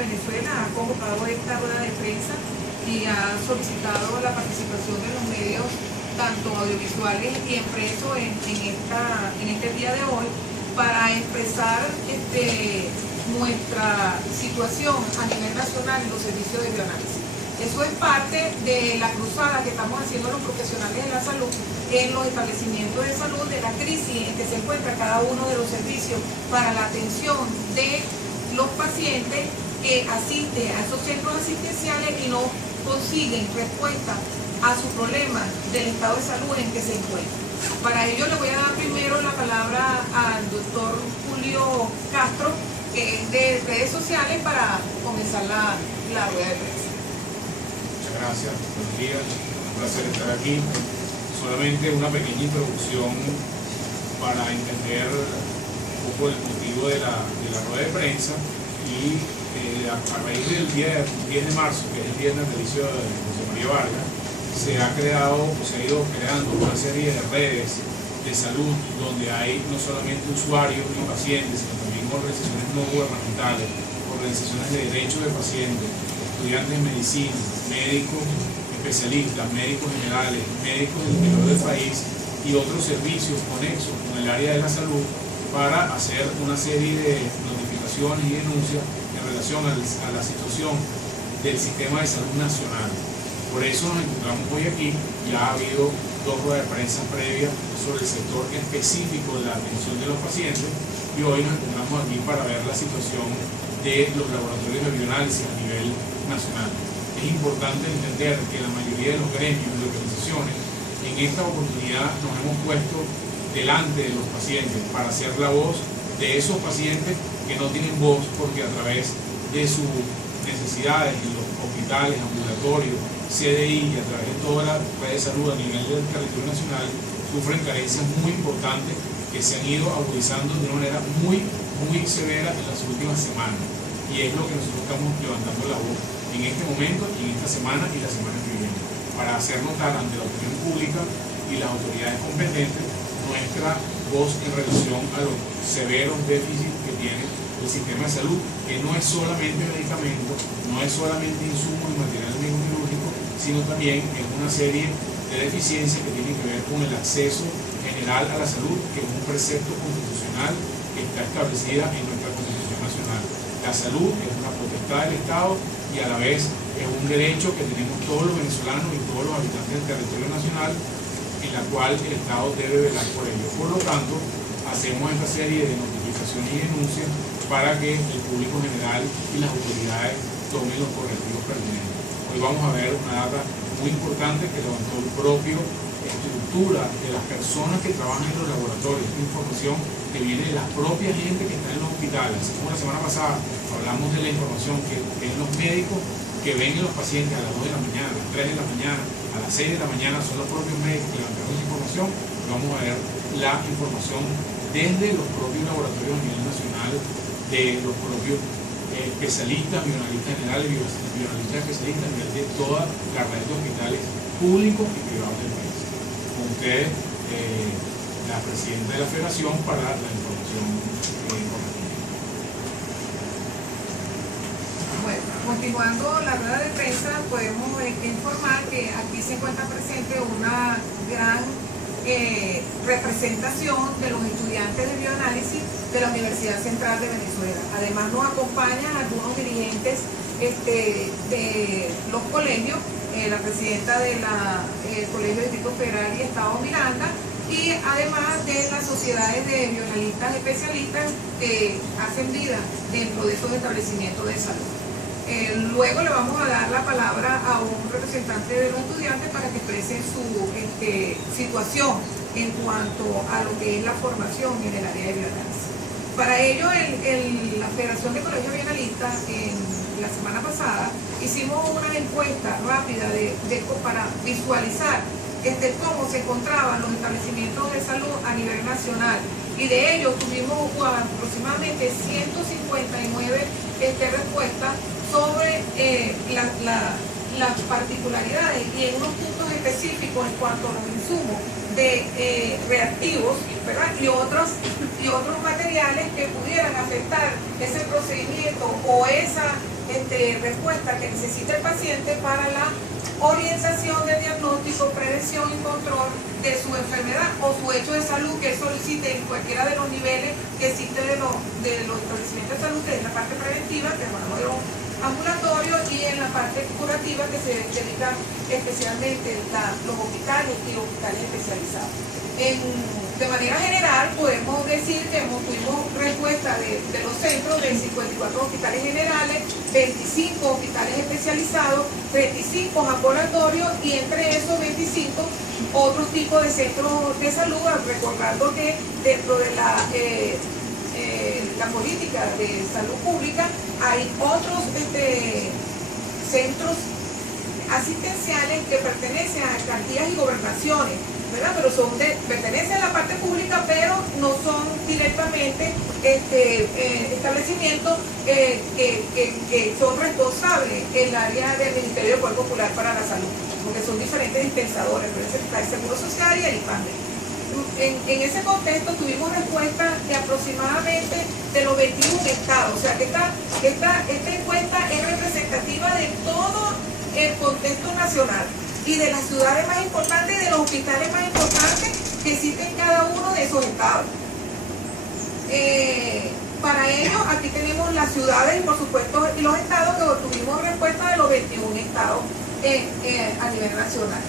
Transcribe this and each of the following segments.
de Venezuela ha convocado esta rueda de prensa y ha solicitado la participación de los medios, tanto audiovisuales y impresos, en este día de hoy, para expresar nuestra situación a nivel nacional en los servicios de bioanálisis. Eso es parte de la cruzada que estamos haciendo los profesionales de la salud en los establecimientos de salud, de la crisis en que se encuentra cada uno de los servicios para la atención de los pacientes que asisten a esos centros asistenciales y no consiguen respuesta a sus problemas del estado de salud en que se encuentran. Para ello le voy a dar primero la palabra al doctor Julio Castro, que es de redes sociales, para comenzar la rueda de prensa. Muchas gracias, buenos días, un placer estar aquí. Solamente una pequeña introducción para entender un poco el motivo de la rueda de prensa y a raíz del día 10 de marzo, que es el día natalicio de José María Vargas, se ha ido creando una serie de redes de salud donde hay no solamente usuarios y pacientes, sino también organizaciones no gubernamentales, organizaciones de derechos de pacientes, estudiantes de medicina, médicos especialistas, médicos generales, médicos del interior del país y otros servicios conexos con el área de la salud, para hacer una serie de notificaciones y denuncias en relación a la situación del sistema de salud nacional. Por eso nos encontramos hoy aquí. Ya ha habido 2 ruedas de prensa previas sobre el sector específico de la atención de los pacientes, y hoy nos encontramos aquí para ver la situación de los laboratorios de bioanálisis a nivel nacional. Es importante entender que la mayoría de los gremios y organizaciones en esta oportunidad nos hemos puesto delante de los pacientes para ser la voz de esos pacientes que no tienen voz, porque a través de sus necesidades en los hospitales, ambulatorios, CDI y a través de toda la red de salud a nivel del territorio nacional sufren carencias muy importantes que se han ido agudizando de una manera muy severa en las últimas semanas, y es lo que nosotros estamos levantando la voz en este momento y en esta semana y la semana que viene, para hacer notar ante la opinión pública y las autoridades competentes nuestra voz en relación a los severos déficits que tiene el sistema de salud, que no es solamente medicamentos, no es solamente insumos y materiales quirúrgicos, sino también es una serie de deficiencias que tienen que ver con el acceso general a la salud, que es un precepto constitucional que está establecida en nuestra Constitución Nacional. La salud es una potestad del Estado y a la vez es un derecho que tenemos todos los venezolanos y todos los habitantes del territorio nacional, en la cual el Estado debe velar por ello. Por lo tanto, hacemos esta serie de notificaciones y denuncias para que el público general y las autoridades tomen los correctivos pertinentes. Hoy vamos a ver una data muy importante que levantó el propio estructura de las personas que trabajan en los laboratorios, esta información que viene de la propia gente que está en los hospitales. Así como la semana pasada hablamos de la información que ven los médicos que ven a los pacientes a las 2 de la mañana, a las 3 de la mañana, a las 6 de la mañana, son los propios médicos que levantaron esa información. Vamos a ver la información desde los propios laboratorios a nivel nacional, de los propios especialistas, bioanalistas generales, bioanalistas especialistas a nivel de toda la red de hospitales públicos y privados del país. Con ustedes, la presidenta de la Federación, para la información correspondiente. Bueno, continuando la rueda de prensa, podemos informar que aquí se encuentra presente una gran representación de los estudiantes de bioanálisis de la Universidad Central de Venezuela. Además nos acompañan algunos dirigentes de los colegios, la presidenta del Colegio de Distrito Federal y Estado Miranda, y además de las sociedades de bioanalistas especialistas que hacen vida dentro de esos establecimientos de salud. Luego le vamos a dar la palabra a un representante de los estudiantes para que expresen su situación en cuanto a lo que es la formación en el área de bioanálisis. Para ello, la Federación de Colegios Bioanalistas, en la semana pasada, hicimos una encuesta rápida para visualizar cómo se encontraban los establecimientos de salud a nivel nacional, y de ellos tuvimos aproximadamente 159 respuestas sobre las particularidades y en unos puntos específicos en cuanto a los insumos de reactivos, ¿verdad? y otros materiales que pudieran afectar ese procedimiento o esa respuesta que necesita el paciente para la orientación de diagnóstico, prevención y control de su enfermedad o su hecho de salud que solicite en cualquiera de los niveles que existe de los establecimientos de salud, que es la parte preventiva, que es de los ambulatorios, y en la parte curativa, que se dedican especialmente los hospitales y hospitales especializados. De manera general, podemos decir que tuvimos respuesta de los centros de 54 hospitales generales, 25 hospitales especializados, 35 ambulatorios y entre esos 25 otros tipos de centros de salud, recordando que dentro de la política de salud pública hay otros centros asistenciales que pertenecen a alcaldías y gobernaciones, ¿verdad? Pero pertenecen a la parte pública, pero no son directamente establecimientos que son responsables en el área del Ministerio del Poder Popular para la Salud, porque son diferentes dispensadores, pero está el Seguro Social y el IPANDE. En ese contexto tuvimos respuesta de aproximadamente de los 21 estados, o sea que esta encuesta es representativa de todo el contexto nacional y de las ciudades más importantes y de los hospitales más importantes que existen en cada uno de esos estados. Para ello, aquí tenemos las ciudades y por supuesto y los estados, que obtuvimos respuesta de los 21 estados a nivel nacional.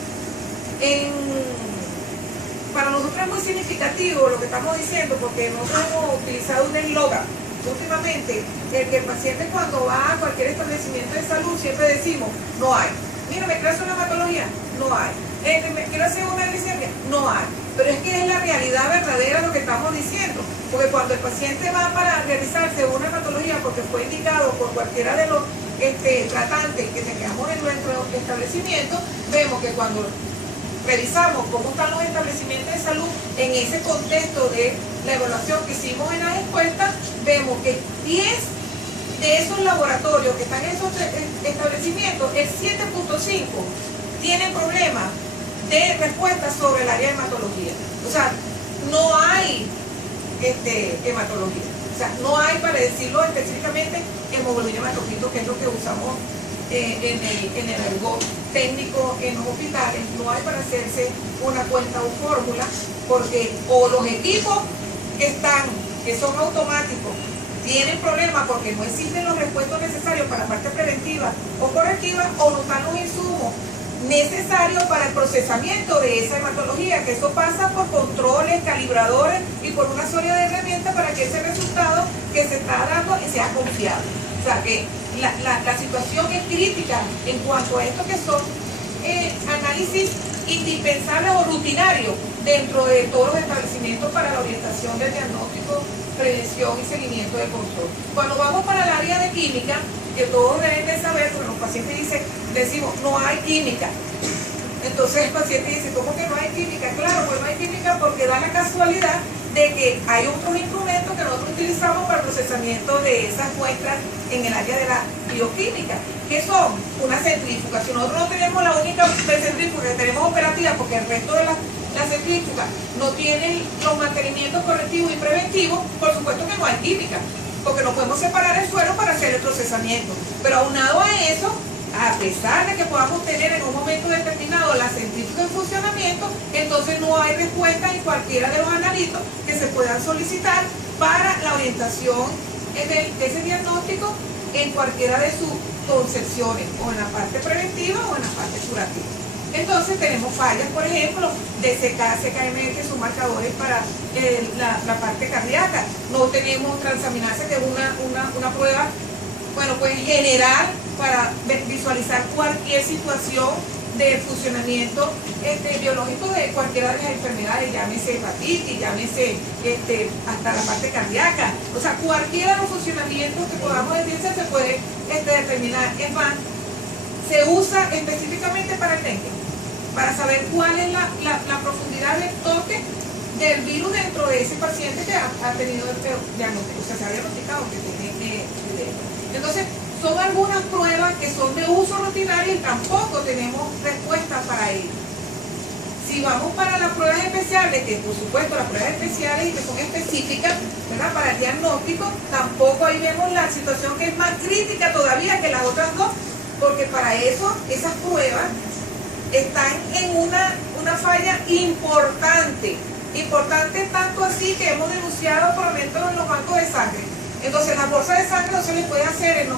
Para nosotros es muy significativo lo que estamos diciendo, porque nosotros hemos utilizado un eslogan últimamente, el que el paciente cuando va a cualquier establecimiento de salud siempre decimos, no hay. Mira, me quiero hacer una hematología, no hay. Me quiero hacer una glicemia, no hay. Pero es que es la realidad verdadera lo que estamos diciendo, porque cuando el paciente va para realizarse una hematología porque fue indicado por cualquiera de los tratantes que tengamos en nuestro establecimiento, vemos que cuando revisamos cómo están los establecimientos de salud en ese contexto de la evaluación que hicimos en las encuestas, vemos que 10 de esos laboratorios que están en esos establecimientos, el 7.5 tienen problemas de respuesta sobre el área de hematología. O sea, no hay hematología. O sea, no hay, para decirlo específicamente, hemoglobina hematocito, que es lo que usamos en el argot técnico en los hospitales. No hay para hacerse una cuenta o fórmula, porque o los equipos que son automáticos, tienen problemas porque no existen los repuestos necesarios para la parte preventiva o correctiva, o no están los insumos necesarios para el procesamiento de esa hematología, que eso pasa por controles, calibradores y por una serie de herramientas para que ese resultado que se está dando sea confiable. O sea que la situación es crítica en cuanto a esto, que son análisis indispensables o rutinarios dentro de todos los establecimientos para la orientación del diagnóstico, prevención y seguimiento de control. Cuando vamos para el área de química, que todos deben de saber, porque los pacientes decimos, no hay química. Entonces el paciente dice, ¿cómo que no hay química? Claro, pues no hay química porque da la casualidad de que hay otros instrumentos que nosotros utilizamos para el procesamiento de esas muestras en el área de la bioquímica, que son una centrífuga. Si nosotros no tenemos la única centrífuga que tenemos operativa, porque el resto de las centrífugas no tienen los mantenimientos correctivos y preventivos, por supuesto que no hay química, porque no podemos separar el suelo para hacer el procesamiento. Pero aunado a eso, a pesar de que podamos tener en un momento determinado la centrífuga en funcionamiento, entonces no hay respuesta en cualquiera de los analitos que se puedan solicitar para la orientación de ese diagnóstico en cualquiera de sus concepciones, o en la parte preventiva o en la parte curativa. Entonces tenemos fallas, por ejemplo, de CK, CKM, que son marcadores para la parte cardíaca. No tenemos transaminasa, que es una prueba, bueno, pues general para visualizar cualquier situación de funcionamiento biológico de cualquiera de las enfermedades, llámese hepatitis, llámese hasta la parte cardíaca. O sea, cualquiera de los funcionamientos que podamos decirse se puede determinar. Es más, se usa específicamente para el dengue, para saber cuál es la profundidad del toque del virus dentro de ese paciente que ha tenido el diagnóstico, o sea, se ha diagnosticado que tiene dengue. Entonces, son algunas pruebas que son de uso rutinario y tampoco tenemos respuesta para ello. Si vamos para las pruebas especiales, que por supuesto las pruebas especiales y que son específicas, ¿verdad?, para el diagnóstico, tampoco ahí vemos la situación que es más crítica todavía que las otras dos, porque para eso esas pruebas están en una falla importante tanto así que hemos denunciado por ejemplo en los bancos de sangre. Entonces las bolsas de sangre no se les puede hacer en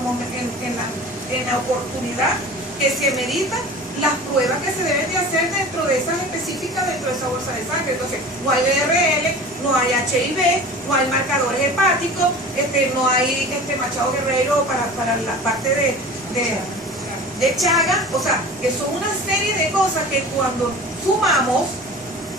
la oportunidad que se medita las pruebas que se deben de hacer dentro de esas específicas, dentro de esa bolsa de sangre. Entonces no hay BRL, no hay HIV, no hay marcadores hepáticos, no hay Machado Guerrero para la parte de Chaga, o sea, que son una serie de cosas que cuando sumamos,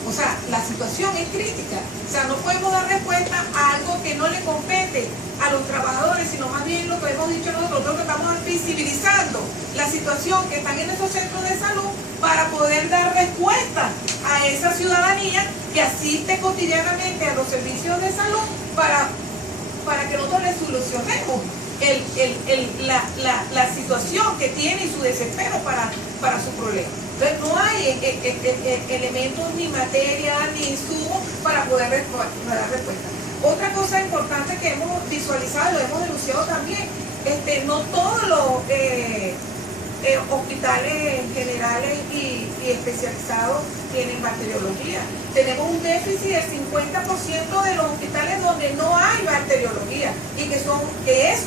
o sea, la situación es crítica. O sea, no podemos dar respuesta a algo que no le compete a los trabajadores, sino más bien lo que hemos dicho nosotros, que estamos visibilizando la situación que están en esos centros de salud para poder dar respuesta a esa ciudadanía que asiste cotidianamente a los servicios de salud para que nosotros les solucionemos la situación que tiene y su desespero para su problema. Entonces no hay elementos ni materia ni insumos para poder dar respuesta. Otra cosa importante que hemos visualizado, lo hemos denunciado también, no todos los hospitales generales y especializados tienen bacteriología. Tenemos un déficit del 50% de los hospitales donde no hay bacteriología y que es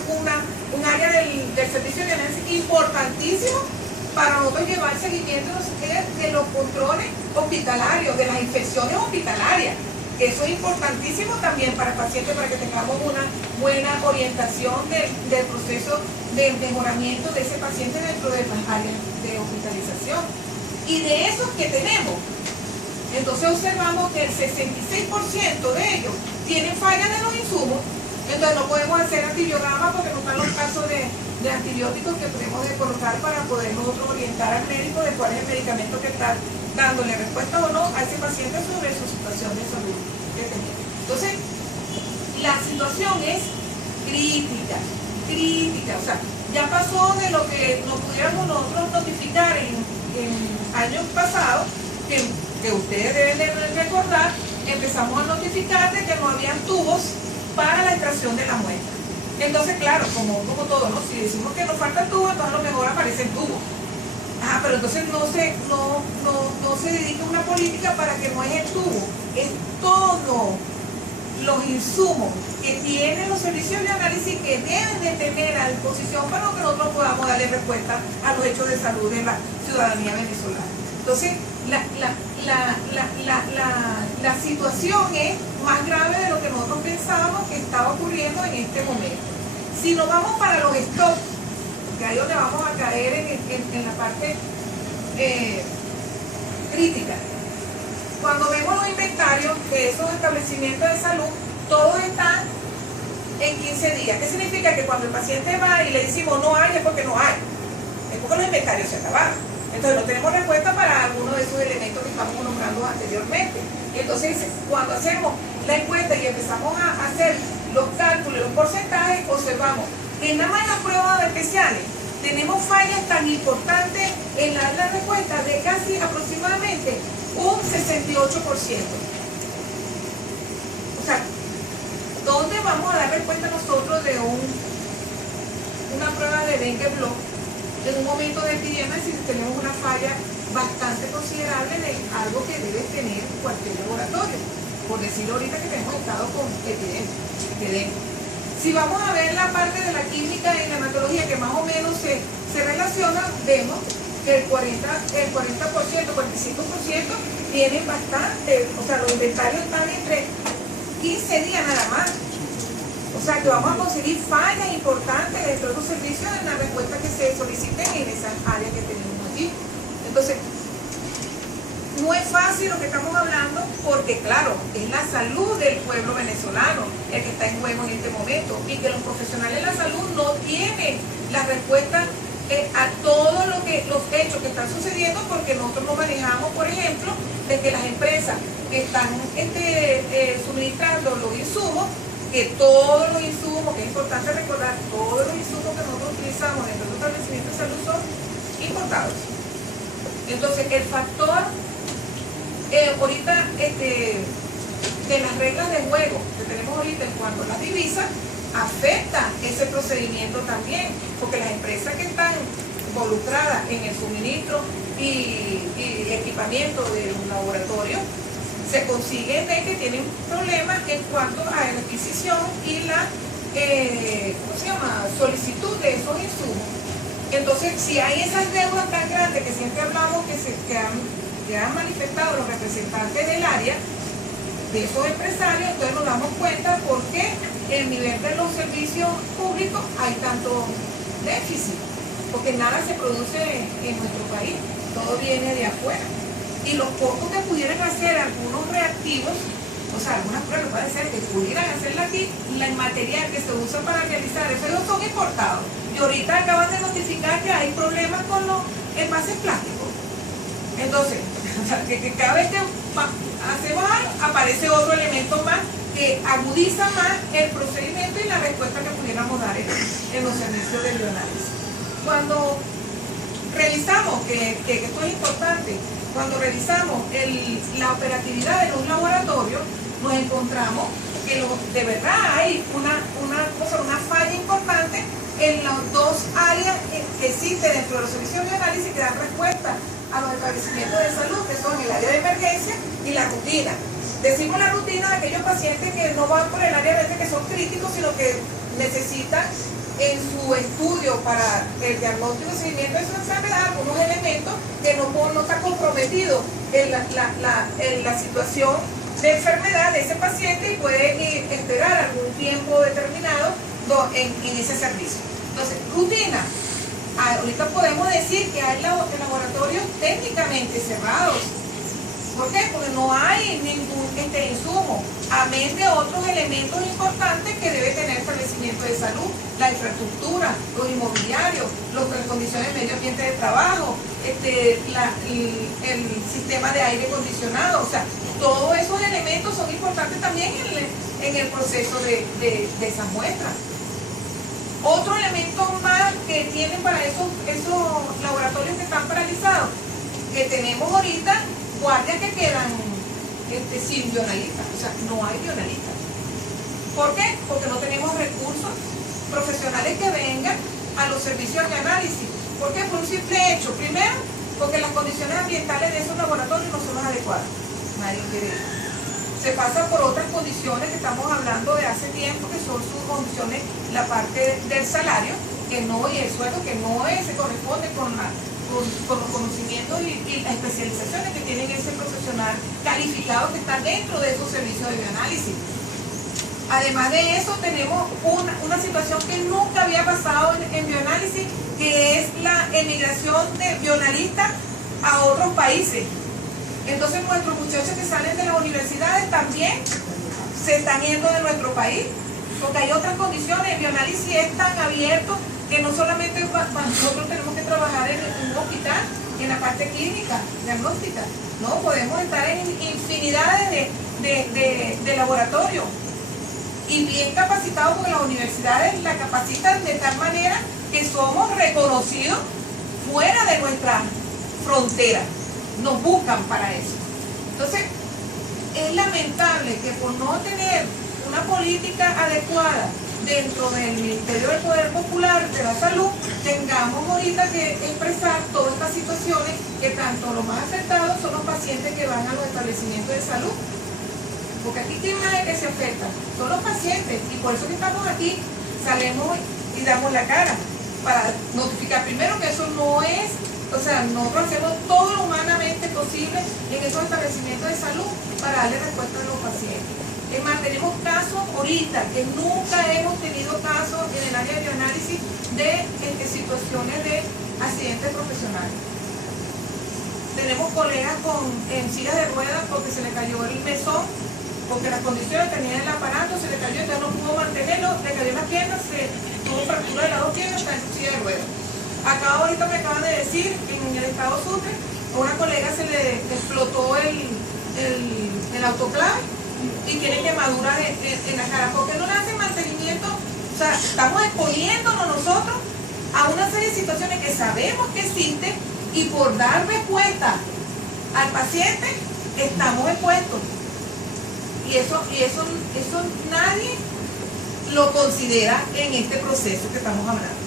un área del servicio de análisis importantísimo para nosotros llevar seguimiento de los controles hospitalarios, de las infecciones hospitalarias. Eso es importantísimo también para el paciente, para que tengamos una buena orientación del proceso de mejoramiento de ese paciente dentro de las áreas de hospitalización. Y de esos que tenemos, entonces observamos que el 66% de ellos tienen fallas de los insumos. Entonces no podemos hacer antibiogramas porque no están los casos de antibióticos que podemos colocar para poder nosotros orientar al médico de cuál es el medicamento que está dándole respuesta o no a ese paciente sobre su situación de salud que tenía. Entonces, la situación es crítica, o sea, ya pasó de lo que nos pudiéramos nosotros notificar en años pasados, que ustedes deben de recordar, empezamos a notificar de que no habían tubos para la extracción de la muestra. Entonces, claro, como todo, ¿no? Si decimos que nos faltan tubos, entonces a lo mejor aparecen tubos. Pero entonces no se dedica una política para que no es el tubo, es todos los insumos que tienen los servicios de análisis que deben de tener a disposición para que nosotros podamos darle respuesta a los hechos de salud de la ciudadanía venezolana. Entonces, la situación es más grave de lo que nosotros pensábamos que estaba ocurriendo en este momento. Si nos vamos para los stocks, que ahí es donde vamos a caer en la parte crítica. Cuando vemos los inventarios de esos establecimientos de salud, todos están en 15 días. ¿Qué significa? Que cuando el paciente va y le decimos no hay, es porque no hay. Es porque los inventarios se acabaron. Entonces no tenemos respuesta para alguno de esos elementos que estamos nombrando anteriormente. Y entonces cuando hacemos la encuesta y empezamos a hacer los cálculos, los porcentajes, observamos que nada más en las pruebas especiales tenemos fallas tan importantes en la respuesta de casi aproximadamente un 68%. O sea, ¿dónde vamos a dar respuesta nosotros de una prueba de dengue block en un momento de epidemia si tenemos una falla bastante considerable de algo que debe tener cualquier laboratorio? Por decirlo ahorita que tenemos estado con epidemia de dengue. Si vamos a ver la parte de la química y la hematología que más o menos se relaciona, vemos que el 40%, 45% tienen bastante, o sea, los inventarios están entre 15 días nada más. O sea, que vamos a conseguir fallas importantes dentro de los servicios en la respuesta que se soliciten en esas áreas que tenemos aquí. Entonces, no es fácil lo que estamos hablando porque, claro, es la salud del pueblo venezolano el que está en juego en este momento y que los profesionales de la salud no tienen la respuesta a todos los hechos que están sucediendo porque nosotros no manejamos, por ejemplo, de que las empresas que están suministrando los insumos que todos los insumos, que es importante recordar, todos los insumos que nosotros utilizamos en los establecimientos de salud son importados. Entonces, el factor ahorita de las reglas de juego que tenemos ahorita en cuanto a las divisas afecta ese procedimiento también, porque las empresas que están involucradas en el suministro y equipamiento de un laboratorio se consiguen de que tienen problemas en cuanto a la adquisición y la solicitud de esos insumos. Entonces, si hay esas deudas tan grandes que siempre hablamos que han manifestado los representantes del área, de esos empresarios, entonces nos damos cuenta por qué el nivel de los servicios públicos hay tanto déficit, porque nada se produce en nuestro país, todo viene de afuera. Y los pocos que pudieran hacer algunos reactivos, o sea, algunas pruebas puede ser que pudieran hacerla aquí, el material que se usa para realizar eso, ellos son importados. Y ahorita acaban de notificar que hay problemas con los envases plásticos. Entonces, que cada vez que hacemos algo, aparece otro elemento más que agudiza más el procedimiento y la respuesta que pudiéramos dar en los servicios de bioanálisis. Cuando revisamos, que esto es importante, cuando revisamos la operatividad de los laboratorios, nos encontramos que de verdad hay una falla importante en las dos áreas que existen dentro de los servicios de análisis que dan respuesta a los establecimientos de salud, que son el área de emergencia y la rutina. Decimos la rutina de aquellos pacientes que no van por el área de que son críticos, sino que necesitan en su estudio para el diagnóstico y seguimiento de su enfermedad algunos elementos que no están comprometidos en la situación de enfermedad de ese paciente y puede esperar algún tiempo determinado en ese servicio. Entonces, rutina. Ahorita podemos decir que hay laboratorios técnicamente cerrados. ¿Por qué? Porque no hay ningún insumo, amén de otros elementos importantes que debe tener el establecimiento de salud, la infraestructura, los inmobiliarios, las condiciones de medio ambiente de trabajo, el sistema de aire acondicionado, o sea, todos esos elementos son importantes también en el proceso de esas muestras. Otro elemento más que tienen para esos laboratorios que están paralizados, que tenemos ahorita guardias que quedan sin bioanalistas, o sea, no hay bioanalistas. ¿Por qué? Porque no tenemos recursos profesionales que vengan a los servicios de análisis. ¿Por qué? Por un simple hecho. Primero, porque las condiciones ambientales de esos laboratorios no son las adecuadas. Nadie quiere eso. Se pasa por otras condiciones que estamos hablando de hace tiempo, que son sus condiciones, la parte del salario, que no, y el sueldo, que no se corresponde con los conocimientos y las especializaciones que tienen ese profesional calificado que está dentro de esos servicios de bioanálisis. Además de eso, tenemos una situación que nunca había pasado en bioanálisis, que es la emigración de bioanalistas a otros países. Entonces nuestros muchachos que salen de las universidades también se están yendo de nuestro país, porque hay otras condiciones. El bioanálisis es tan abierto que no solamente nosotros tenemos que trabajar en un hospital, en la parte clínica, diagnóstica, no, podemos estar en infinidades de laboratorios y bien capacitados, porque las universidades la capacitan de tal manera que somos reconocidos fuera de nuestra frontera, nos buscan para eso. Entonces, es lamentable que por no tener una política adecuada dentro del Ministerio del Poder Popular de la Salud, tengamos ahorita que expresar todas estas situaciones, que tanto los más afectados son los pacientes que van a los establecimientos de salud. Porque aquí quién más es que se afecta, son los pacientes, y por eso que estamos aquí, salemos y damos la cara para notificar primero que eso no es, o sea, nosotros hacemos todo lo humanamente posible en esos establecimientos de salud para darle respuesta a los pacientes. Es más, tenemos casos ahorita que nunca hemos tenido casos en el área de bioanálisis de situaciones de accidentes profesionales. Tenemos colegas en sillas de ruedas porque se le cayó el mesón, porque las condiciones tenían el aparato, se le cayó, entonces no pudo mantenerlo, le cayó en las piernas, se tuvo fractura de las dos piernas, está en silla de ruedas. Acá ahorita me acaban de decir que en el estado Sucre a una colega se le explotó el autoclave y tiene quemaduras en la cara, porque no nace O sea, estamos exponiéndonos nosotros a una serie de situaciones que sabemos que existen y por dar respuesta al paciente estamos expuestos. Y eso nadie lo considera en este proceso que estamos hablando.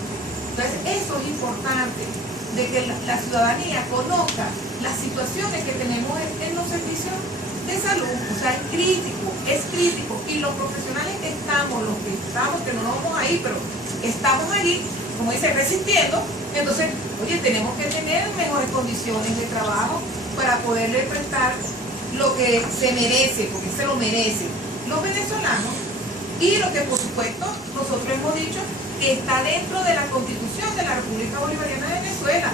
Entonces, eso es importante, de que la ciudadanía conozca las situaciones que tenemos en los servicios de salud. O sea, es crítico. Y los profesionales estamos, que no nos vamos a ir, pero estamos allí, como dice, resistiendo. Entonces, oye, tenemos que tener mejores condiciones de trabajo para poderle prestar lo que se merece, porque se lo merecen los venezolanos, y lo que por supuesto nosotros hemos dicho que está dentro de la Constitución de la República Bolivariana de Venezuela,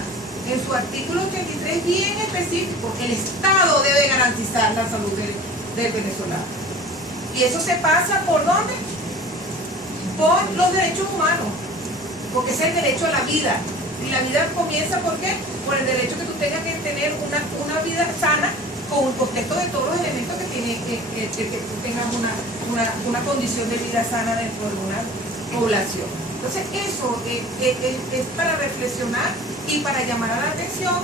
en su artículo 83 bien específico. El Estado debe garantizar la salud del venezolano. Y eso se pasa ¿por dónde? Por los derechos humanos, porque es el derecho a la vida. Y la vida comienza ¿por qué? Por el derecho que tú tengas que tener una vida sana, con un contexto de todos los elementos que tiene que tú tengas una condición de vida sana dentro de una población. Entonces eso es para reflexionar y para llamar a la atención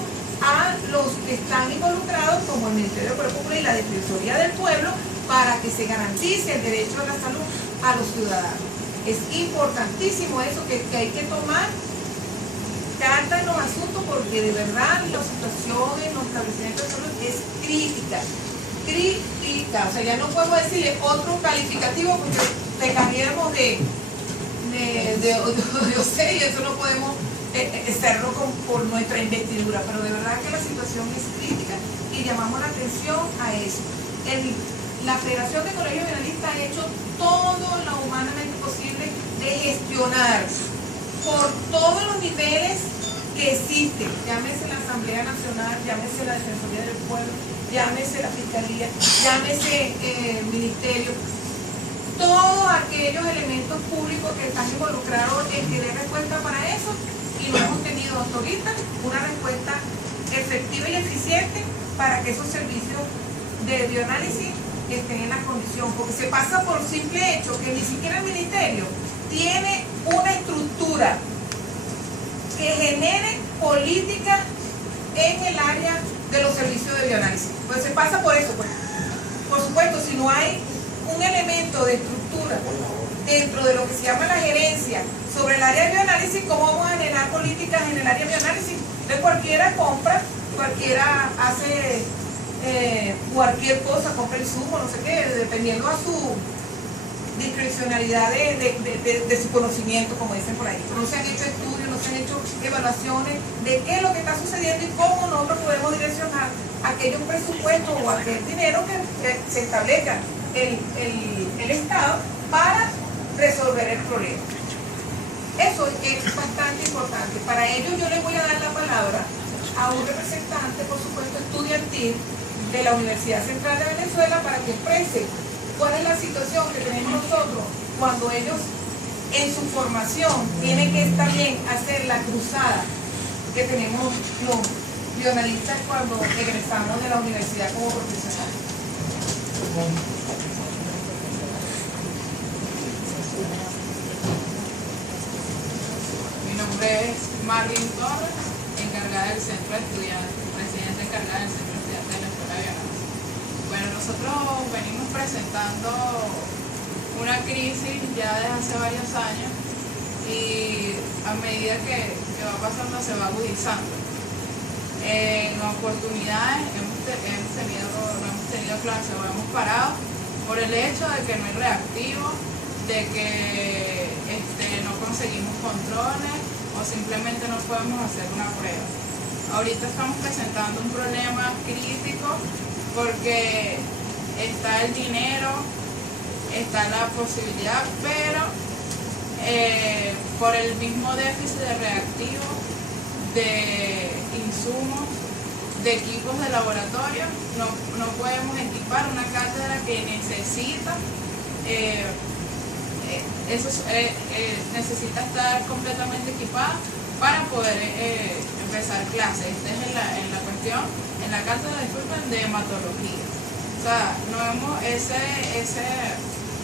a los que están involucrados, como el Ministerio de Salud Pública y la Defensoría del Pueblo, para que se garantice el derecho a la salud a los ciudadanos. Es importantísimo eso, que hay que tomar carta en los asuntos, porque de verdad la situación en los establecimientos de salud es crítica. O sea, ya no podemos decirle otro calificativo porque pecaríamos de y eso no podemos hacerlo por nuestra investidura, pero de verdad que la situación es crítica y llamamos la atención a eso. La Federación de Colegios Bienalistas ha hecho todo lo humanamente posible de gestionar por todos los niveles que existen, llámese la Asamblea Nacional, llámese la Defensoría del Pueblo, llámese la Fiscalía, llámese el Ministerio, todos aquellos elementos públicos que están involucrados en que dé respuesta para eso, y lo hemos tenido hasta ahorita, una respuesta efectiva y eficiente para que esos servicios de bioanálisis estén en la condición, porque se pasa por simple hecho que ni siquiera el Ministerio tiene una estructura que genere política en el área de los servicios de bioanálisis. Pues se pasa por eso, pues. Por supuesto, si no hay un elemento de estructura dentro de lo que se llama la gerencia sobre el área de bioanálisis, ¿cómo vamos a generar políticas en el área de bioanálisis? Entonces cualquiera compra, cualquiera hace cualquier cosa, compra insumo, no sé qué, dependiendo a su discrecionalidad de su conocimiento, como dicen por ahí. Pero no se han hecho estudios, no se han hecho evaluaciones de qué es lo que está sucediendo y cómo nosotros podemos direccionar aquellos presupuestos o aquel dinero que se establezca el Estado para resolver el problema. Eso es bastante importante. Para ello yo les voy a dar la palabra a un representante, por supuesto, estudiantil de la Universidad Central de Venezuela, para que exprese cuál es la situación que tenemos nosotros cuando ellos en su formación tienen que también hacer la cruzada que tenemos los bioanalistas cuando egresamos de la universidad como profesionales. Mi nombre es Marlene Torres, encargada del Centro de Estudiantes, presidenta encargada del Centro de Estudiantes de la Escuela de Bioanálisis. Bueno, nosotros venimos presentando una crisis ya desde hace varios años y a medida que va pasando se va agudizando. En oportunidades hemos tenido clases o hemos parado por el hecho de que no hay reactivo, de que no conseguimos controles o simplemente no podemos hacer una prueba. Ahorita estamos presentando un problema crítico porque está el dinero, está la posibilidad, pero por el mismo déficit de reactivos, de insumos, de equipos de laboratorio, no podemos equipar una cátedra que necesita necesita estar completamente equipada para poder empezar clases. Esta es en la cuestión, en la cátedra de hematología. O sea, no vemos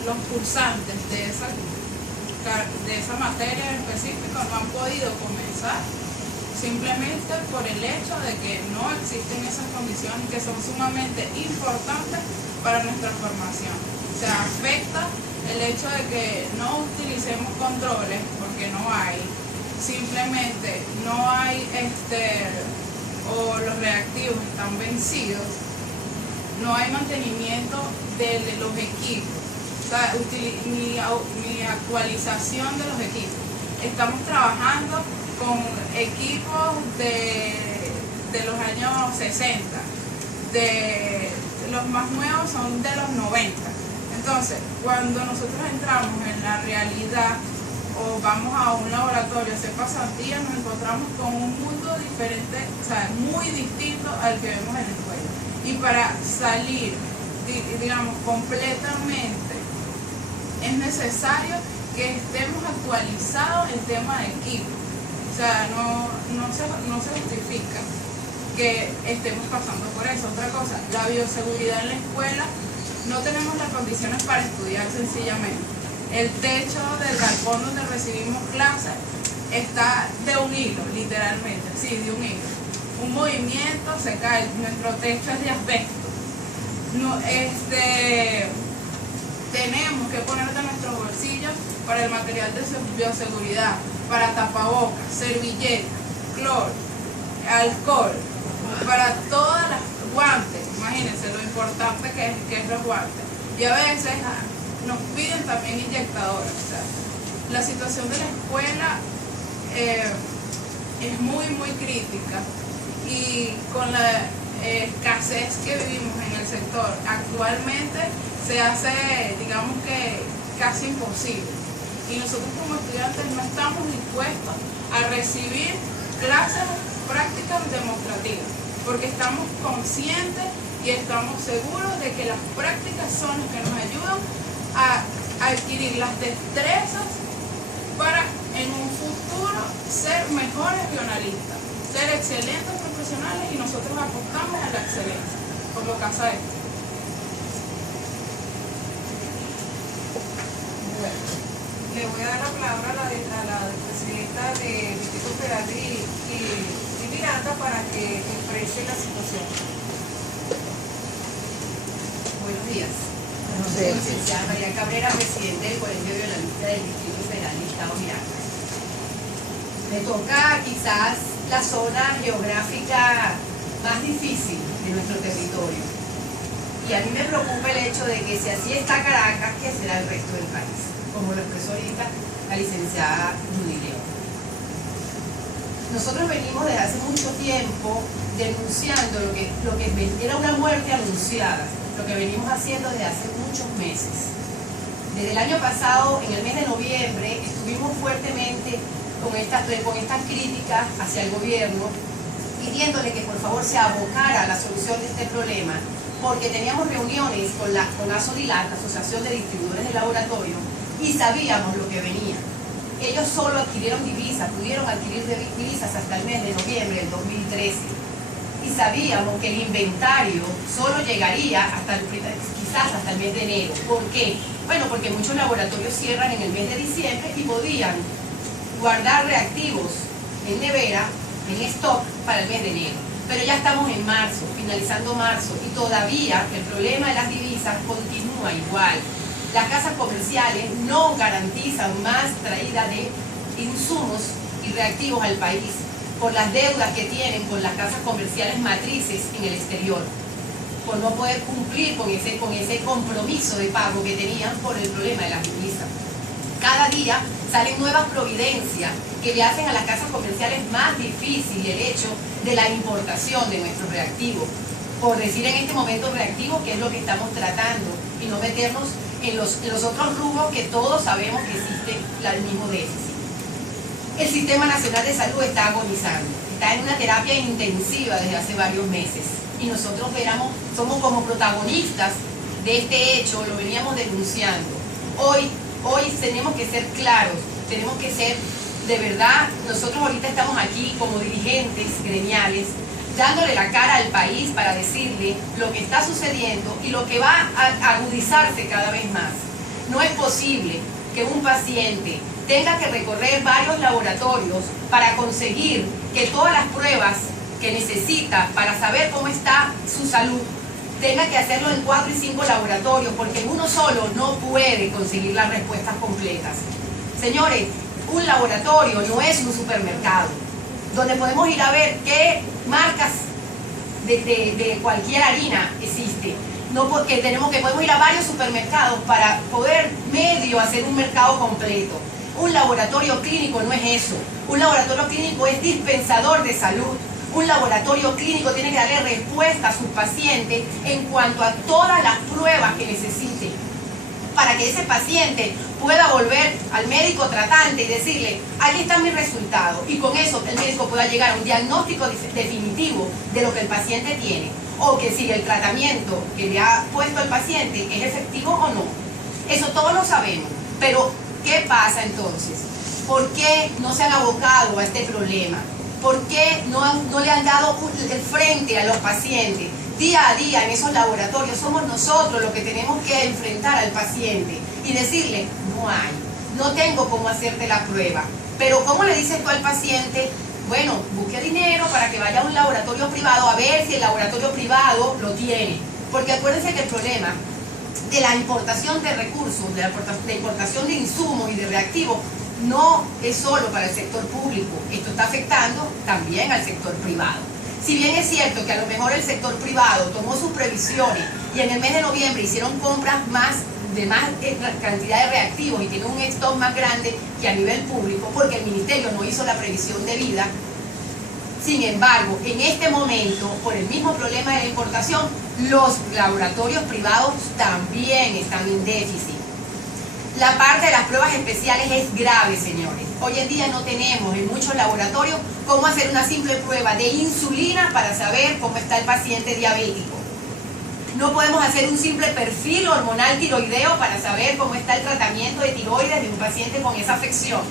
los cursantes de esa esa materia en específico no han podido comenzar simplemente por el hecho de que no existen esas condiciones que son sumamente importantes para nuestra formación. O sea, afecta el hecho de que no utilicemos controles porque no hay, simplemente no hay o los reactivos están vencidos, no hay mantenimiento de los equipos, o sea, ni actualización de los equipos. Estamos trabajando con equipos de los años 60, los más nuevos son de los 90. Entonces, cuando nosotros entramos en la realidad o vamos a un laboratorio a hacer pasantías, nos encontramos con un mundo diferente, o sea, muy distinto al que vemos en la escuela. Y para salir, digamos, completamente, es necesario que estemos actualizados en tema de equipo. O sea, no se justifica que estemos pasando por eso. Otra cosa, la bioseguridad en la escuela, no tenemos las condiciones para estudiar sencillamente. El techo del galpón donde recibimos clases está de un hilo, literalmente, sí, de un hilo. Un movimiento se cae, nuestro techo es de asbesto. No, tenemos que poner de nuestros bolsillos para el material de bioseguridad, para tapabocas, servilletas, cloro, alcohol, para todas las guantes. Imagínense lo importante que es los guantes. Y a veces nos piden también inyectadores. O sea, la situación de la escuela es muy, muy crítica, y con la escasez que vivimos en el sector actualmente se hace, digamos que, casi imposible. Y nosotros como estudiantes no estamos dispuestos a recibir clases prácticas demostrativas, porque estamos conscientes y estamos seguros de que las prácticas son las que nos ayudan a adquirir las destrezas para en un futuro ser mejores bionalistas, ser excelentes profesionales, y nosotros apostamos a la excelencia como Casa Este. Bueno, le voy a dar la palabra a la presidenta de Distrito Federal y Miranda para que exprese la situación. Buenos días. Soy licenciada María Cabrera, presidente del Colegio Bionalista del Distrito Federal del Estado Miranda. Me toca quizás la zona geográfica más difícil de nuestro territorio. Y a mí me preocupa el hecho de que si así está Caracas, ¿qué será el resto del país? Como lo expresó ahorita la licenciada Judy León. Nosotros venimos desde hace mucho tiempo denunciando lo que era una muerte anunciada, lo que venimos haciendo desde hace muchos meses. Desde el año pasado, en el mes de noviembre, estuvimos fuertemente con estas críticas hacia el gobierno, pidiéndole que por favor se abocara a la solución de este problema, porque teníamos reuniones con ASODILAC, la Asociación de Distribuidores de Laboratorio, y sabíamos lo que venía. Ellos solo adquirieron divisas, pudieron adquirir divisas hasta el mes de noviembre del 2013. Y sabíamos que el inventario solo llegaría quizás hasta el mes de enero. ¿Por qué? Bueno, porque muchos laboratorios cierran en el mes de diciembre y podían guardar reactivos en nevera, en stock, para el mes de enero. Pero ya estamos en marzo, finalizando marzo, y todavía el problema de las divisas continúa igual. Las casas comerciales no garantizan más traída de insumos y reactivos al país por las deudas que tienen con las casas comerciales matrices en el exterior, por no poder cumplir con ese compromiso de pago que tenían por el problema de las divisas. Cada día salen nuevas providencias que le hacen a las casas comerciales más difícil el hecho de la importación de nuestros reactivos. Por decir en este momento reactivos, que es lo que estamos tratando, y no meternos en los otros rubros que todos sabemos que existe el mismo déficit. El Sistema Nacional de Salud está agonizando, está en una terapia intensiva desde hace varios meses, y nosotros somos como protagonistas de este hecho, lo veníamos denunciando. Hoy tenemos que ser claros, tenemos que ser de verdad, nosotros ahorita estamos aquí como dirigentes gremiales, dándole la cara al país para decirle lo que está sucediendo y lo que va a agudizarse cada vez más. No es posible que un paciente tenga que recorrer varios laboratorios para conseguir que todas las pruebas que necesita para saber cómo está su salud, tenga que hacerlo en 4 y 5 laboratorios, porque en uno solo no puede conseguir las respuestas completas. Señores, un laboratorio no es un supermercado, donde podemos ir a ver qué marcas de cualquier harina existe. No, porque podemos ir a varios supermercados para poder medio hacer un mercado completo. Un laboratorio clínico no es eso. Un laboratorio clínico es dispensador de salud. Un laboratorio clínico tiene que darle respuesta a sus pacientes en cuanto a todas las pruebas que necesite, para que ese paciente pueda volver al médico tratante y decirle, aquí está mi resultado, y con eso el médico pueda llegar a un diagnóstico definitivo de lo que el paciente tiene, o que si el tratamiento que le ha puesto el paciente es efectivo o no. Eso todos lo sabemos, pero ¿qué pasa entonces? ¿Por qué no se han abocado a este problema? ¿Por qué no le han dado el frente a los pacientes? Día a día en esos laboratorios somos nosotros los que tenemos que enfrentar al paciente y decirle, no tengo cómo hacerte la prueba. Pero ¿cómo le dices tú al paciente? Bueno, busque dinero para que vaya a un laboratorio privado a ver si el laboratorio privado lo tiene. Porque acuérdense que el problema de la importación de recursos, de la importación de insumos y de reactivos, no es solo para el sector público. Esto está afectando también al sector privado. Si bien es cierto que a lo mejor el sector privado tomó sus previsiones y en el mes de noviembre hicieron compras de más cantidad de reactivos y tiene un stock más grande que a nivel público, porque el ministerio no hizo la previsión debida. Sin embargo, en este momento, por el mismo problema de la importación, los laboratorios privados también están en déficit. La parte de las pruebas especiales es grave, señores. Hoy en día no tenemos en muchos laboratorios cómo hacer una simple prueba de insulina para saber cómo está el paciente diabético. No podemos hacer un simple perfil hormonal tiroideo para saber cómo está el tratamiento de tiroides de un paciente con esa afección.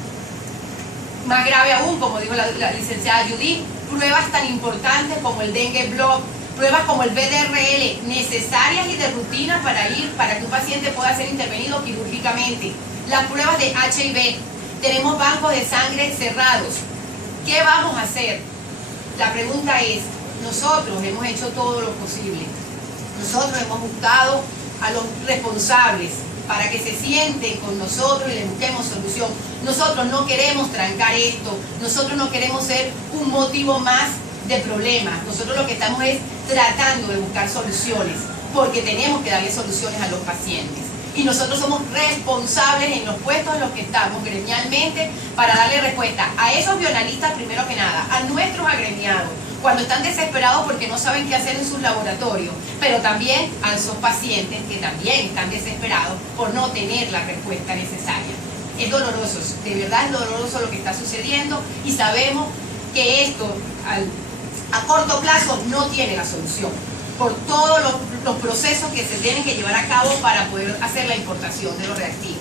Más grave aún, como dijo la licenciada Judy, pruebas tan importantes como el dengue block, pruebas como el BDRL, necesarias y de rutina para que un paciente pueda ser intervenido quirúrgicamente. Las pruebas de HIV, tenemos bancos de sangre cerrados. ¿Qué vamos a hacer? La pregunta es, nosotros hemos hecho todo lo posible. Nosotros hemos buscado a los responsables para que se sienten con nosotros y les busquemos solución. Nosotros no queremos trancar esto, nosotros no queremos ser un motivo más de problemas. Nosotros lo que estamos es tratando de buscar soluciones, porque tenemos que darle soluciones a los pacientes. Y nosotros somos responsables en los puestos en los que estamos gremialmente para darle respuesta a esos bioanalistas, primero que nada, a nuestros agremiados, cuando están desesperados porque no saben qué hacer en sus laboratorios, pero también a esos pacientes que también están desesperados por no tener la respuesta necesaria. Es doloroso, de verdad es doloroso lo que está sucediendo, y sabemos que esto a corto plazo no tiene la solución, por todos los procesos que se tienen que llevar a cabo para poder hacer la importación de los reactivos.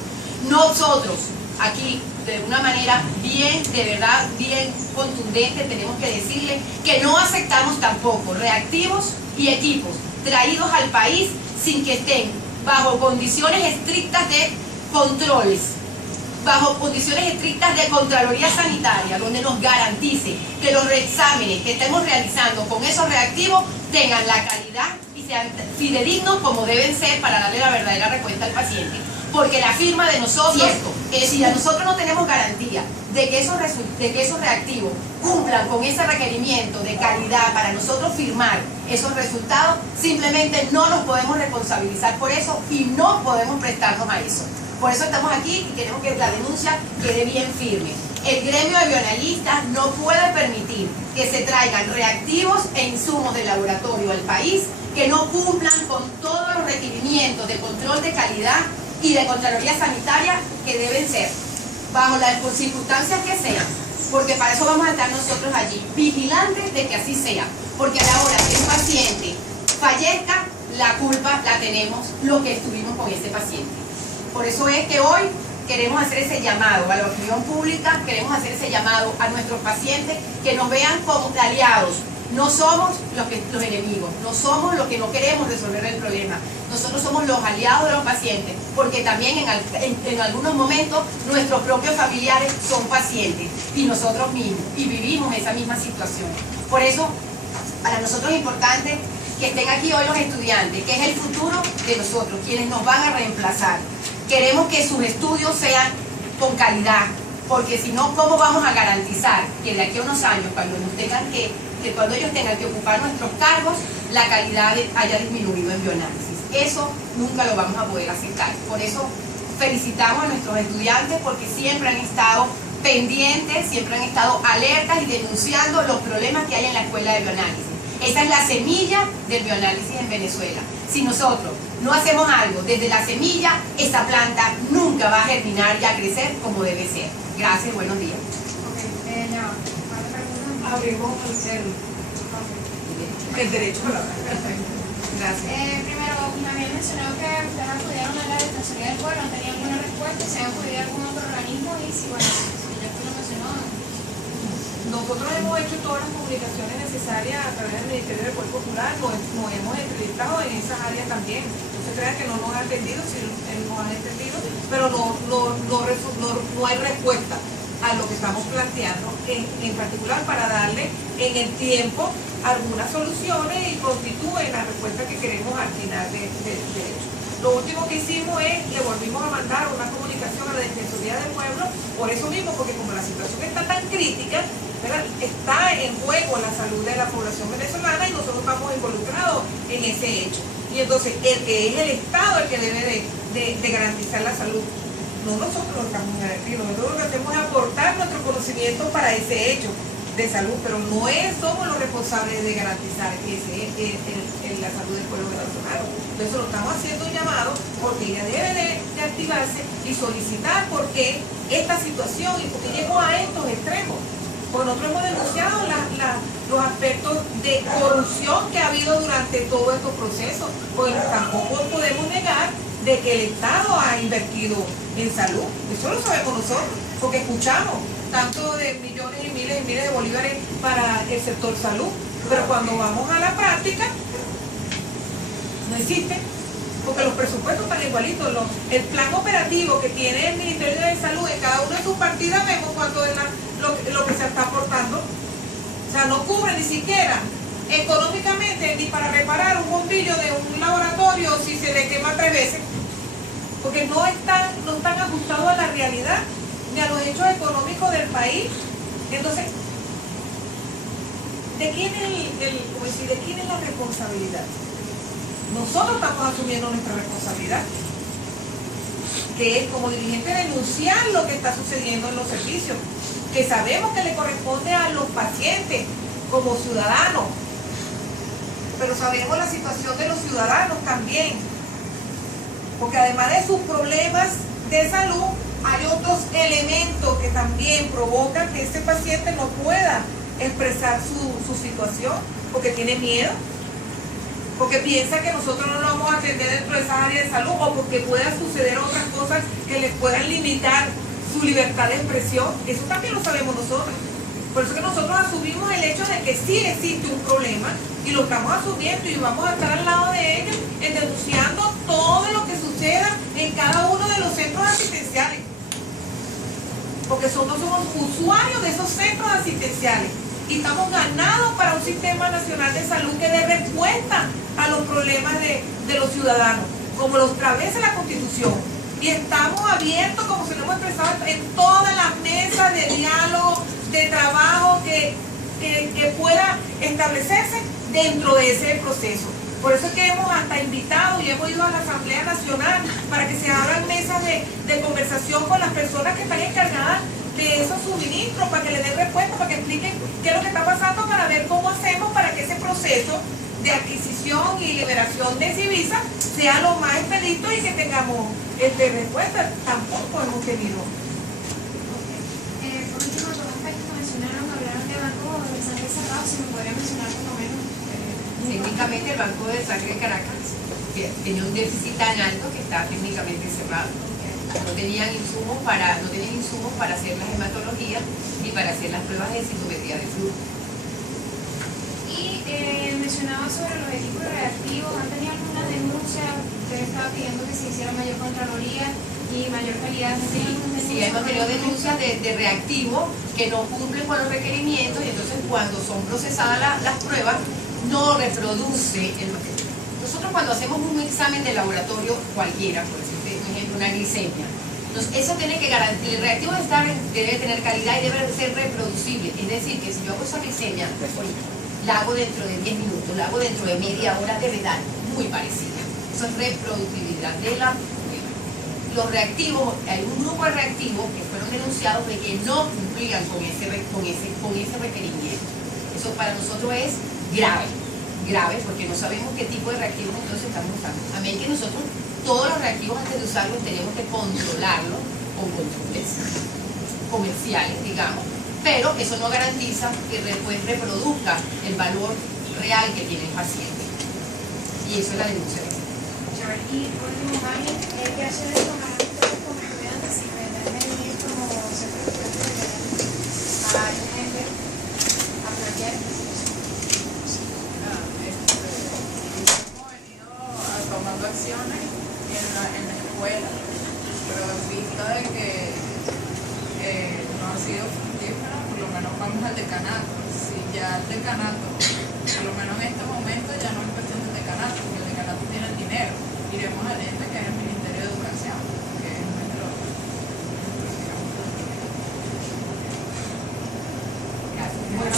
Nosotros aquí, de una manera de verdad bien contundente, tenemos que decirle que no aceptamos tampoco reactivos y equipos traídos al país sin que estén bajo condiciones estrictas de controles, bajo condiciones estrictas de Contraloría Sanitaria, donde nos garantice que los exámenes que estemos realizando con esos reactivos tengan la calidad y sean fidedignos como deben ser para darle la verdadera respuesta al paciente. Porque la firma de nosotros es, si a nosotros no tenemos garantía de que esos reactivos cumplan con ese requerimiento de calidad para nosotros firmar esos resultados, simplemente no nos podemos responsabilizar por eso y no podemos prestarnos a eso. Por eso estamos aquí y queremos que la denuncia quede bien firme. El gremio de bioanalistas no puede permitir que se traigan reactivos e insumos del laboratorio al país que no cumplan con todos los requerimientos de control de calidad y de Contraloría Sanitaria que deben ser, bajo las circunstancias que sean, porque para eso vamos a estar nosotros allí, vigilantes de que así sea, porque a la hora que un paciente fallezca, la culpa la tenemos los que estuvimos con ese paciente. Por eso es que hoy queremos hacer ese llamado a la opinión pública, queremos hacer ese llamado a nuestros pacientes, que nos vean como aliados, No somos los enemigos, no somos los que no queremos resolver el problema. Nosotros somos los aliados de los pacientes, porque también en algunos momentos nuestros propios familiares son pacientes y nosotros mismos, y vivimos esa misma situación. Por eso, para nosotros es importante que estén aquí hoy los estudiantes, que es el futuro de nosotros, quienes nos van a reemplazar. Queremos que sus estudios sean con calidad, porque si no, ¿cómo vamos a garantizar que de aquí a unos años, cuando ellos tengan que ocupar nuestros cargos, la calidad haya disminuido en bioanálisis? Eso nunca lo vamos a poder aceptar. Por eso felicitamos a nuestros estudiantes, porque siempre han estado pendientes, siempre han estado alertas y denunciando los problemas que hay en la escuela de bioanálisis. Esa es la semilla del bioanálisis en Venezuela. Si nosotros no hacemos algo desde la semilla, esta planta nunca va a germinar y a crecer como debe ser. Gracias, buenos días. Abrimos el derecho a la palabra. Gracias. Primero, me habían mencionado que ustedes acudieron a la Defensoría del Pueblo, no tenían alguna respuesta, se han acudido a algún otro organismo y si, bueno, ya que lo mencionó. Nosotros hemos hecho todas las comunicaciones necesarias a través del Ministerio del Poder Popular, nos hemos entrevistado en esas áreas también. No se crean que no nos han atendido, sí nos han entendido, pero no hay respuesta a lo que estamos planteando, en particular para darle en el tiempo algunas soluciones y constituye la respuesta que queremos al final de hecho. Lo último que hicimos es, le volvimos a mandar una comunicación a la Defensoría del Pueblo, por eso mismo, porque como la situación está tan crítica, ¿verdad?, está en juego la salud de la población venezolana y nosotros estamos involucrados en ese hecho. Y entonces, el que es el Estado el que debe de garantizar la salud. No nosotros lo estamos garantiendo, nosotros lo que hacemos es aportar nuestro conocimiento para ese hecho de salud, pero no somos los responsables de garantizar la salud del pueblo venezolano. Entonces lo estamos haciendo un llamado porque ella debe de activarse y solicitar por qué esta situación y por qué llegó a estos extremos. Porque nosotros hemos denunciado los aspectos de corrupción que ha habido durante todos estos procesos, porque tampoco podemos negar de que el Estado ha invertido en salud. Eso lo sabemos nosotros, porque escuchamos tanto de millones y miles de bolívares para el sector salud, pero cuando vamos a la práctica no existe, porque los presupuestos están igualitos. El plan operativo que tiene el Ministerio de Salud en cada una de sus partidas, vemos cuánto es lo que se está aportando. O sea, no cubre ni siquiera económicamente ni para reparar un bombillo de un laboratorio si se le quema 3 veces, porque no están ajustados a la realidad ni a los hechos económicos del país. Entonces, ¿de quién es la responsabilidad? Nosotros estamos asumiendo nuestra responsabilidad, que es como dirigente denunciar lo que está sucediendo en los servicios, que sabemos que le corresponde a los pacientes como ciudadanos, pero sabemos la situación de los ciudadanos también, porque además de sus problemas de salud, hay otros elementos que también provocan que ese paciente no pueda expresar su situación, porque tiene miedo, porque piensa que nosotros no lo vamos a atender dentro de esa área de salud, o porque puedan suceder otras cosas que les puedan limitar su libertad de expresión. Eso también lo sabemos nosotros. Por eso que nosotros asumimos el hecho de que sí existe un problema y lo estamos asumiendo y vamos a estar al lado de ellos denunciando todo lo que suceda en cada uno de los centros asistenciales, porque nosotros somos usuarios de esos centros asistenciales y estamos ganados para un sistema nacional de salud que dé respuesta a los problemas de los ciudadanos, como lo establece la Constitución. Y estamos abiertos, como se lo hemos expresado, en todas las mesas de diálogo, de trabajo que pueda establecerse dentro de ese proceso. Por eso es que hemos hasta invitado y hemos ido a la Asamblea Nacional para que se abran mesas de conversación con las personas que están encargadas de esos suministros, para que le den respuesta, para que expliquen qué es lo que está pasando, para ver cómo hacemos para que ese proceso de adquisición y liberación de Civisa sea lo más expedito y que tengamos respuesta. Tampoco hemos tenido. Por último, los aspectos que mencionaron, hablaron de banco de sangre cerrado, si me podría mencionar por lo menos. Técnicamente el Banco de Sangre de Caracas tenía un déficit tan alto que está técnicamente cerrado. No tenían insumos para hacer las hematologías ni para hacer las pruebas de citometría de flujo. Y mencionaba sobre los equipos reactivos. ¿Han tenido alguna denuncia? Usted estaba pidiendo que se hiciera mayor contraloría y mayor calidad. ¿Han tenido alguna denuncia? Sí, hemos tenido denuncias de reactivos que no cumplen con los requerimientos y entonces cuando son procesadas las pruebas no reproduce el material. Nosotros cuando hacemos un examen de laboratorio cualquiera, por ejemplo una glicemia, entonces eso tiene que garantizar, el reactivo debe tener calidad y debe ser reproducible. Es decir, que si yo hago esa glicemia, la hago dentro de 10 minutos, la hago dentro de media hora, debe dar muy parecida. Eso es reproducibilidad de la prueba. Los reactivos, hay un grupo de reactivos que fueron denunciados de que no cumplían con ese requerimiento. Eso para nosotros es grave, porque no sabemos qué tipo de reactivos entonces estamos usando. A mí que nosotros todos los reactivos antes de usarlos tenemos que controlarlos con controles comerciales, digamos, pero eso no garantiza que después reproduzca el valor real que tiene el paciente. Y eso es la denuncia. Y por último, María, ¿qué hacer con las estudiantes si pretenden venir como centro de estudiantes a gente a plantear hemos venido tomando acciones en la escuela, pero en vista de que no ha sido fructífero, por lo menos vamos al decanato. Si ya el decanato, por lo menos en este momento ya no es cuestión del decanato, porque el decanato tiene el dinero, iremos al ente que es el Ministerio de Educación, que es nuestro Bueno,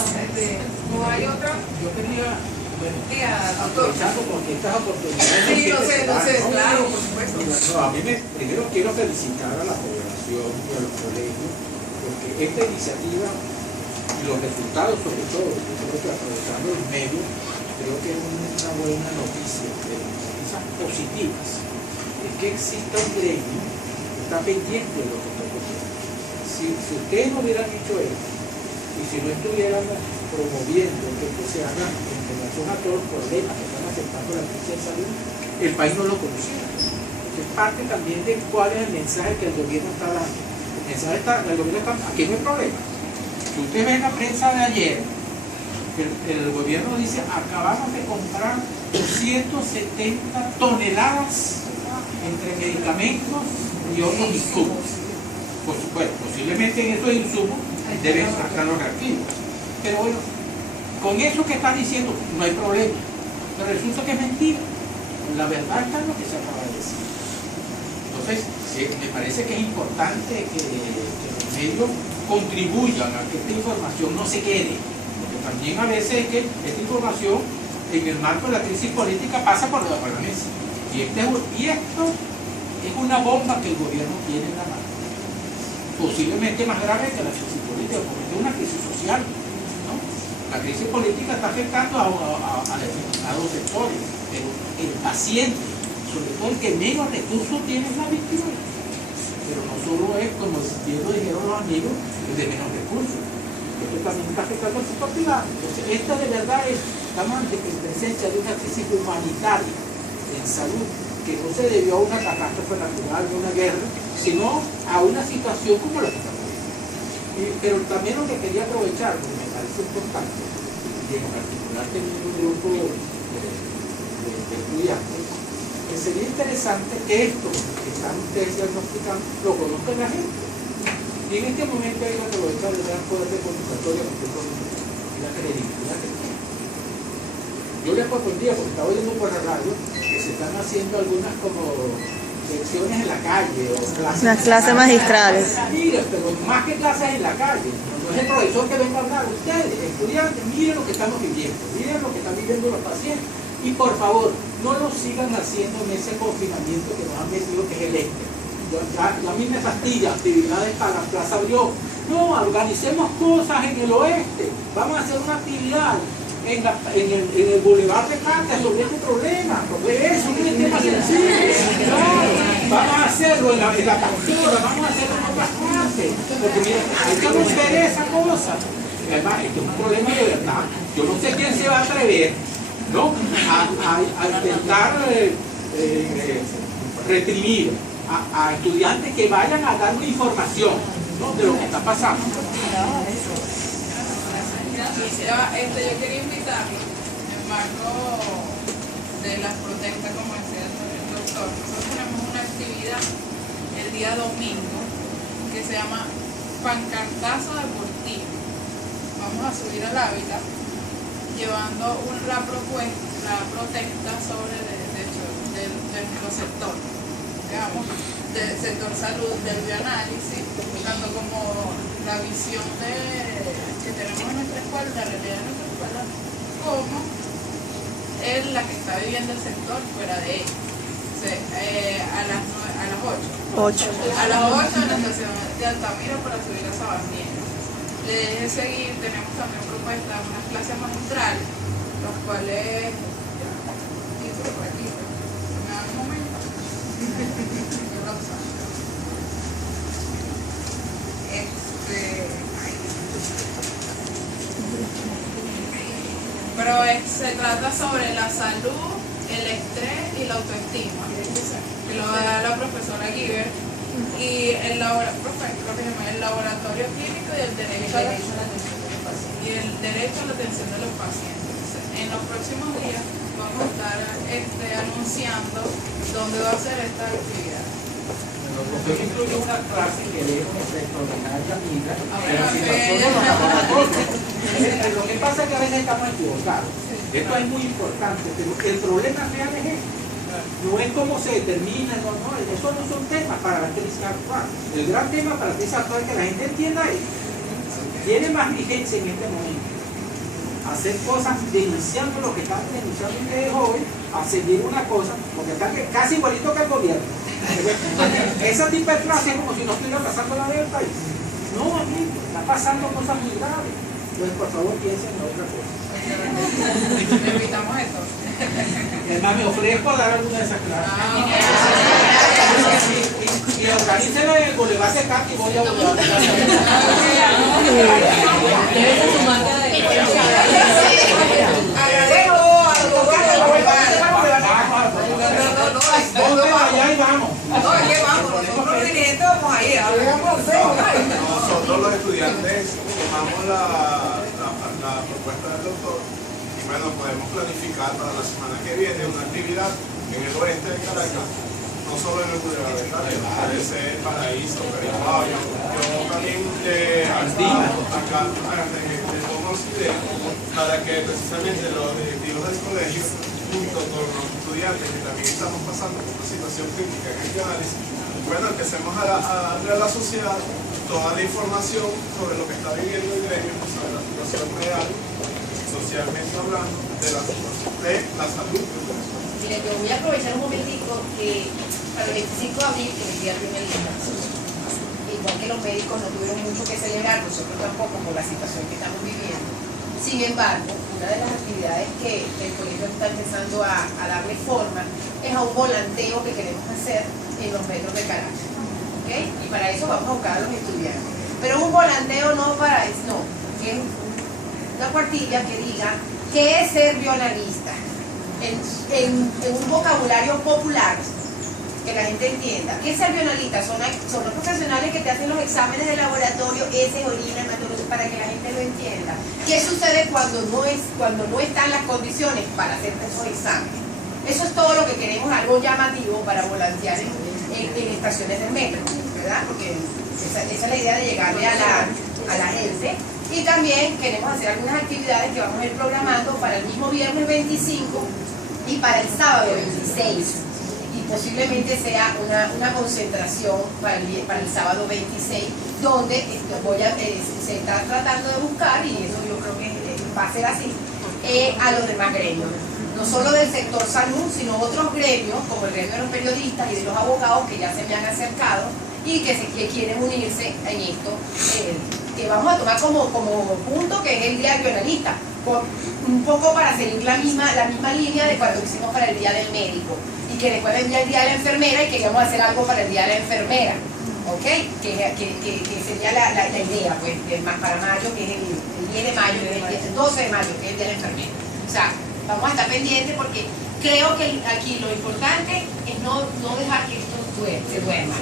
no hay otra. Yo quería, Diga, doctor. aprovechando porque estas oportunidades Sí, no sé, siempre se dan, claro, por supuesto. No, a mí primero quiero felicitar a la población y a los colegios, porque esta iniciativa y los resultados sobre todo, yo creo que aprovechando los medios, creo que es una buena noticia, de noticias positivas, es que exista un gremio que está pendiente de lo que está ocurriendo. Si ustedes no hubieran hecho esto, y si no estuvieran promoviendo que esto se haga en relación a todos los problemas que están afectando la crisis de salud, el país no lo conociera. Es parte también de cuál es el mensaje que el gobierno está dando. El mensaje está, el gobierno está, aquí no hay problema. Si usted ve en la prensa de ayer, el gobierno dice, acabamos de comprar 270 toneladas entre medicamentos y otros insumos. Por supuesto, posiblemente en esos insumos deben estar los reactivos. Pero bueno, con eso que está diciendo no hay problema. Pero resulta que es mentira. La verdad está en lo que se acaba de decir. Entonces, sí, me parece que es importante que los medios contribuyan a que esta información no se quede. Porque también a veces es que esta información en el marco de la crisis política pasa por debajo de la mesa. Y esto es una bomba que el gobierno tiene en la mano. Posiblemente más grave que la crisis política, porque es una crisis social, ¿no? La crisis política está afectando a determinados sectores, pero el paciente, sobre todo el que menos recursos tiene, es la víctima. Pero no solo es, como bien lo dijeron los amigos, el de menos recursos. Esto también está afectando al sector privado. Entonces, esta de verdad estamos en presencia de una crisis humanitaria en salud, que no se debió a una catástrofe natural, de una guerra, sino a una situación como la que estamos viviendo. Pero también lo que quería aprovechar, porque me parece importante, y en particular teniendo un grupo de estudiantes, que sería interesante que esto que están ustedes diagnosticando lo conozcan la gente. Y en este momento hay que aprovechar el gran poder de convocatoria y la credibilidad que tiene. Yo les propondría, porque estaba oyendo por la radio, que se están haciendo algunas como lecciones en la calle o clases. Las clases magistrales. Mire, pero más que clases en la calle, no es el profesor que venga a hablar, ustedes, estudiantes, miren lo que estamos viviendo, miren lo que están viviendo los pacientes. Y por favor, no lo sigan haciendo en ese confinamiento que nos han metido, que es el este. Ya a mí me fastidia actividades para Plaza Brió. No, organicemos cosas en el oeste. Vamos a hacer una actividad en el Boulevard de Cartas sobre este problema. Eso es un tema sencillo. Claro, vamos a hacerlo en la Pastora, vamos a hacerlo en otras partes. Porque mira, hay que romper esa cosa. Además, esto es un problema de verdad. Yo no sé quién se va a atrever, ¿no? a intentar reprimir a estudiantes que vayan a dar una información, ¿no?, de lo que está pasando. yo quería invitarlo marco de las protestas, como decía el doctor, nosotros tenemos una actividad el día domingo que se llama Pancartazo Deportivo. Vamos a subir al hábitat llevando la protesta sobre de nuestro sector, digamos, del sector salud, del bioanálisis, tanto como la visión que tenemos en nuestra escuela, la realidad de nuestra escuela, como es la que está viviendo el sector fuera de ella. A las 8. A las 8 en la estación de Altamira para subir a Sabanera. De seguir tenemos también propuestas unas clases magistrales, los cuales por aquí, me da un momento. Pero se trata sobre la salud, el estrés y la autoestima, que lo da la profesora Giver, y el laboratorio clínico y el derecho a la atención de los pacientes. En los próximos días vamos a estar anunciando dónde va a ser esta actividad. Yo incluyo una clase que leo extraordinaria amiga de la Ahora, situación de los laboratorios. Lo que pasa es que a veces estamos equivocados. Esto es muy importante, pero el problema real es este. No es cómo se determina, no, esos no son temas para la crisis actual. El gran tema para la crisis actual es que la gente entienda esto. Tiene más vigencia en este momento hacer cosas denunciando lo que están denunciando ustedes hoy, a seguir una cosa, porque están casi igualito que el gobierno. Esa tipo de frase es como si no estuviera pasando la del país. No, amigo, está pasando cosas muy graves. Entonces, por favor, piensen en otra cosa. Evitamos esto. Además, me ofrezco a dar alguna de esas clases. Y organícelo en el Boulevard de Cati y voy a volar. Nosotros los estudiantes tomamos la propuesta del doctor y bueno, podemos planificar para la semana que viene una actividad en el oeste de Caracas, no solo en el Boulevard de Caracas, puede ser Paraíso, Pericao. Yo también acá le tomo su idea para que precisamente los directivos del colegio, junto con los estudiantes que también estamos pasando por una situación crítica en el análisis, bueno, empecemos a darle a la sociedad toda la información sobre lo que está viviendo el gremio, sobre la situación real, socialmente hablando, de la situación de la salud. Mire, yo voy a aprovechar un momentico que para el 25 de abril, que es el día del médico, igual que los médicos no tuvieron mucho que celebrar, nosotros tampoco por la situación que estamos viviendo. Sin embargo, una de las actividades que el colegio está empezando a darle forma es a un volanteo que queremos hacer en los metros de Caracas. ¿Okay? Y para eso vamos a buscar a los estudiantes. Pero un volanteo no para eso, no, que es una cuartilla que diga qué es ser bioanalista en un vocabulario popular, que la gente entienda. ¿Qué es ser bioanalista? Son los profesionales que te hacen los exámenes de laboratorio, heces, orina, hematología, para que la gente lo entienda. ¿Qué sucede cuando no están las condiciones para hacer esos exámenes? Eso es todo lo que queremos, algo llamativo para volantear en estaciones del metro, ¿verdad? Porque esa es la idea de llegarle a la gente. Y también queremos hacer algunas actividades que vamos a ir programando para el mismo viernes 25 y para el sábado 26. Y posiblemente sea una concentración para el sábado 26, donde se está tratando de buscar, y eso yo creo que va a ser así, a los demás gremios. No solo del sector salud, sino otros gremios, como el gremio de los periodistas y de los abogados que ya se me han acercado y que quieren unirse en esto, que vamos a tomar como punto, que es el día bioanalista, un poco para seguir la misma línea de cuando hicimos para el día del médico, y que después vendría el día de la enfermera y queríamos hacer algo para el día de la enfermera, ¿ok? Que sería la idea, pues, para mayo, que es el 10 de mayo, el 12 de mayo, que es el día de la enfermera. O sea, vamos a estar pendientes porque creo que aquí lo importante es no dejar que esto se duerma.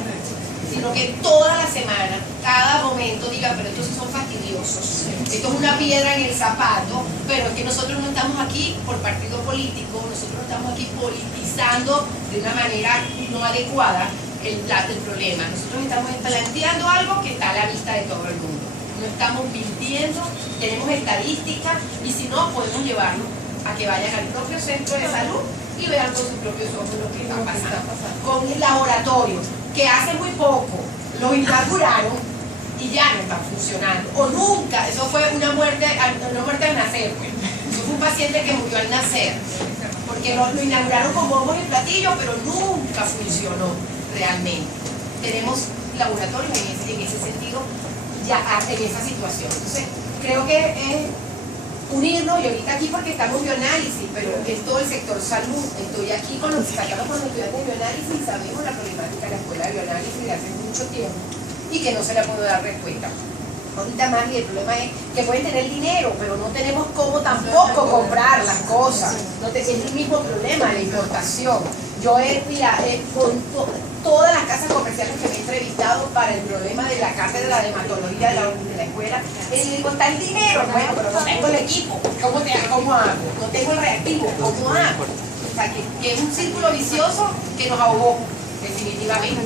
sino que toda la semana, cada momento diga, pero estos son fastidiosos, esto es una piedra en el zapato, pero es que nosotros no estamos aquí por partido político, nosotros no estamos aquí politizando de una manera no adecuada el problema. Nosotros estamos planteando algo que está a la vista de todo el mundo. No estamos mintiendo, tenemos estadísticas y si no, podemos llevarlos a que vayan al propio centro de salud y vean con sus propios ojos lo que está pasando. Con el laboratorio, que hace muy poco lo inauguraron y ya no está funcionando. O nunca, eso fue una muerte al nacer, pues. Eso fue un paciente que murió al nacer, porque lo inauguraron con bombos y platillos, pero nunca funcionó realmente. Tenemos laboratorios en ese sentido, ya en esa situación. Entonces, creo que es unirnos, y ahorita aquí porque estamos en bioanálisis, pero es todo el sector salud. Estoy aquí con los estudiantes de bioanálisis y sabemos la problemática de la escuela de bioanálisis de hace mucho tiempo y que no se le puede dar respuesta. Ahorita más, y el problema es que pueden tener dinero, pero no tenemos cómo tampoco comprar las cosas. No es el mismo problema, la importación. Yo con todas las casas comerciales que me he entrevistado para el problema de la cátedra de hematología de la escuela, les digo, está el dinero, bueno, pero no tengo el equipo, ¿cómo hago? No tengo el reactivo, ¿cómo hago? O sea, que es un círculo vicioso que nos ahogó, definitivamente.